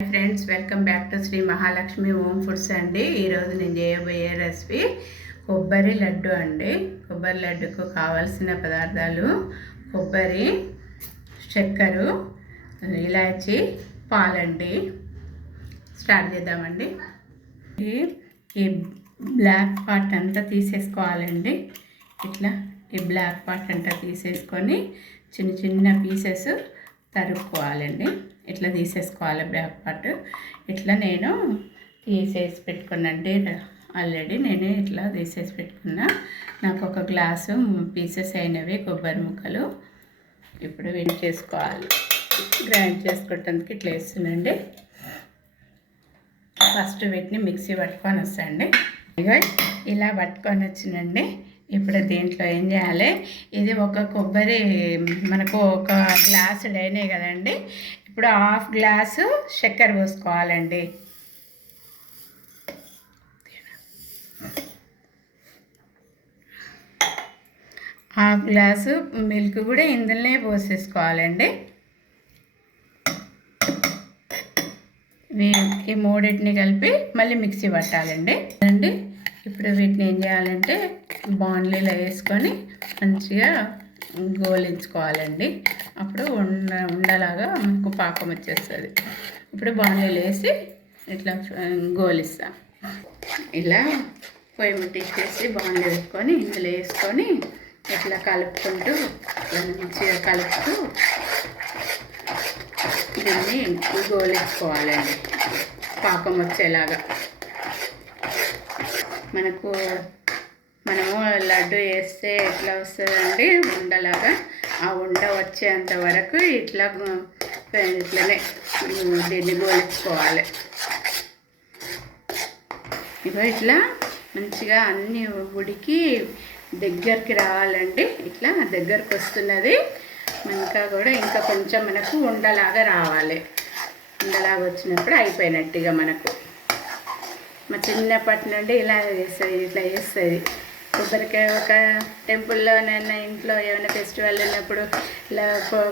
Friends, welcome back to Shri Mahalakshmi home foods అండి. ఈరోజు నేను చేయబోయే రెసిపీ కొబ్బరి లడ్డు అండి. కొబ్బరి లడ్డుకు కావాల్సిన పదార్థాలు కొబ్బరి, చక్కెర, ఇలాచి, పాలండి. స్టార్ట్ చేద్దామండి. ఈ బ్లాక్ పార్ట్ అంతా తీసేసుకోవాలండి. ఇట్లా ఈ బ్లాక్ పార్ట్ అంతా తీసేసుకొని చిన్న చిన్న పీసెస్ తరుక్కోవాలండి. ఇట్లా తీసేసుకోవాలి బ్లాక్ పార్ట్. ఇట్లా నేను తీసేసి పెట్టుకున్నాండి. ఆల్రెడీ నేను ఇట్లా తీసేసి పెట్టుకున్నా. నాకు ఒక గ్లాసు పీసెస్ అయినవి కొబ్బరి ముక్కలు. ఇప్పుడు వీటి చేసుకోవాలి. గ్రైండ్ చేసుకోవటానికి ఇట్లా వేస్తున్నాండి. ఫస్ట్ వీటిని మిక్సీ పట్టుకొని వస్తాండి. ఇక ఇలా పట్టుకొని వచ్చినండి. ఇప్పుడు దీంట్లో ఏం చేయాలి, ఇది ఒక కొబ్బరి మనకు ఒక గ్లాసు అయినాయి కదండి. ఇప్పుడు హాఫ్ గ్లాసు చక్కెర పోసుకోవాలండి. హాఫ్ గ్లాసు మిల్క్ కూడా ఇందులోనే పోసేసుకోవాలండి. ఈ మూడింటిని కలిపి మళ్ళీ మిక్సీ పట్టాలండి అండి. ఇప్పుడు వీటిని ఏం చేయాలంటే బాండ్లీలో వేసుకొని మంచిగా గోలించుకోవాలండి. అప్పుడు ఉండలాగా మనకు పాకం వచ్చేస్తుంది. ఇప్పుడు బాండ్లీలో వేసి ఇట్లా గోలిస్తాం. ఇలా పొయ్యి ముట్టించేసి బాండ్లీ పెట్టుకొని ఇందులో వేసుకొని ఇట్లా కలుపుకుంటూ మంచిగా కలుపుతూ దీన్ని గోలించుకోవాలండి పాకం వచ్చేలాగా. మనము లడ్డు వేస్తే ఎట్లా వస్తుందండి, ఉండలాగా. ఆ ఉండ వచ్చేంత వరకు ఇట్లనే దీన్ని గోలించుకోవాలి. ఇగో ఇట్లా మంచిగా అన్ని ఉడికి దగ్గరికి రావాలండి. ఇట్లా దగ్గరకు వస్తున్నది. ఇంకా కొంచెం మనకు ఉండలాగా రావాలి. ఉండలాగా వచ్చినప్పుడు అయిపోయినట్టుగా మనకు. మా చిన్నప్పటి నుండి ఇలా చేస్తుంది, ఇట్లా చేస్తుంది. కొబ్బరికాయ ఒక టెంపుల్లోనైనా ఇంట్లో ఏమైనా ఫెస్టివల్ ఉన్నప్పుడు ఇలా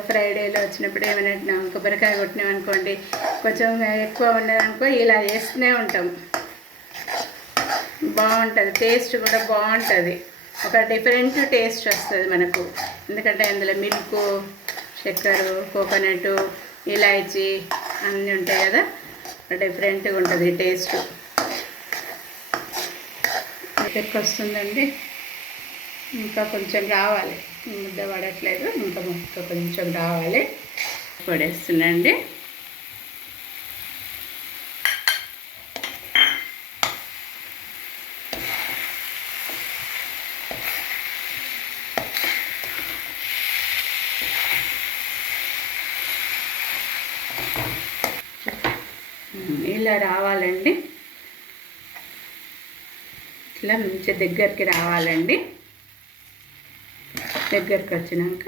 ఫ్రైడేలో వచ్చినప్పుడు ఏమైనా కొబ్బరికాయ కొట్టినామనుకోండి, కొంచెం ఎక్కువ ఉన్నదనుకో ఇలా చేస్తూనే ఉంటాం. బాగుంటుంది, టేస్ట్ కూడా బాగుంటుంది. ఒక డిఫరెంట్ టేస్ట్ వస్తుంది మనకు. ఎందుకంటే అందులో మిల్క్, చక్కెర, కోకోనట్, ఇలాచి అన్నీ ఉంటాయి కదా. డిఫరెంట్గా ఉంటుంది టేస్ట్. ఎక్కువ వస్తుందండి. ఇంకా కొంచెం రావాలి. ముద్ద పడట్లేదు, ఇంకా కొంచెం రావాలి. పడేస్తుందండి. ఇలా రావాలండి. ఇట్లా మంచిగా దగ్గరికి రావాలండి. దగ్గరికి వచ్చినాక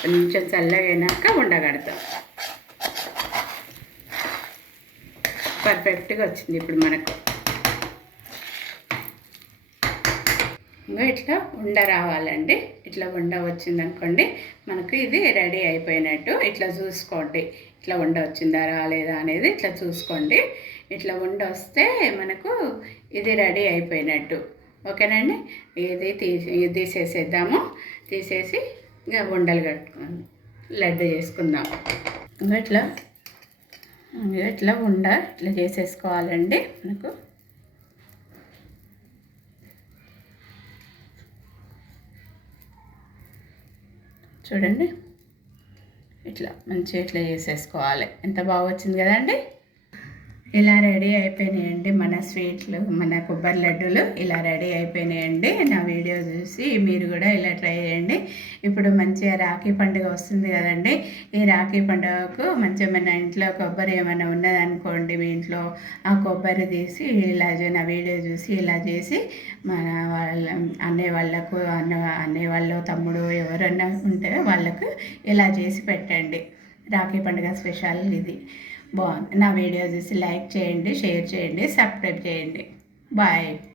కొంచెం చల్లగైనాక ఉండగడతాం. పర్ఫెక్ట్గా వచ్చింది ఇప్పుడు మనకు. ఇంకా ఇట్లా ఉండ రావాలండి. ఇట్లా ఉండ వచ్చిందనుకోండి మనకు ఇది రెడీ అయిపోయినట్టు. ఇట్లా చూసుకోండి, ఇట్లా ఉండ వచ్చిందా రాలేదా అనేది ఇట్లా చూసుకోండి. ఇట్లా ఉండ వస్తే మనకు ఇది రెడీ అయిపోయినట్టు. ఓకేనండి. ఇది తీసేసేద్దాము. తీసేసి ఇంకా ఉండలు కట్టుకొని లడ్డు చేసుకుందాం. ఇంకా ఇట్లా ఉండ ఇట్లా చేసేసుకోవాలండి. మనకు చూడండి, ఇట్లా మంచిగా ఇట్లా చేసేసుకోవాలి. ఎంత బాగా వచ్చింది కదండి. ఇలా రెడీ అయిపోయినాయండి మన స్వీట్లు, మన కొబ్బరి లడ్డూలు ఇలా రెడీ అయిపోయినాయండి. నా వీడియో చూసి మీరు కూడా ఇలా ట్రై చేయండి. ఇప్పుడు మంచిగా రాఖీ పండుగ వస్తుంది కదండి. ఈ రాఖీ పండుగకు మంచిగా మన ఇంట్లో కొబ్బరి ఏమైనా ఉన్నదనుకోండి, మీ ఇంట్లో ఆ కొబ్బరి తీసి ఇలా నా వీడియో చూసి ఇలా చేసి మన అన్నయ్య వాళ్ళు తమ్ముడు ఎవరన్నా ఉంటే వాళ్ళకు ఇలా చేసి పెట్టండి. రాఖీ పండుగ స్పెషల్ ఇది. బాగుంది. నా వీడియో చూసి లైక్ చేయండి, షేర్ చేయండి, సబ్స్క్రైబ్ చేయండి. బాయ్.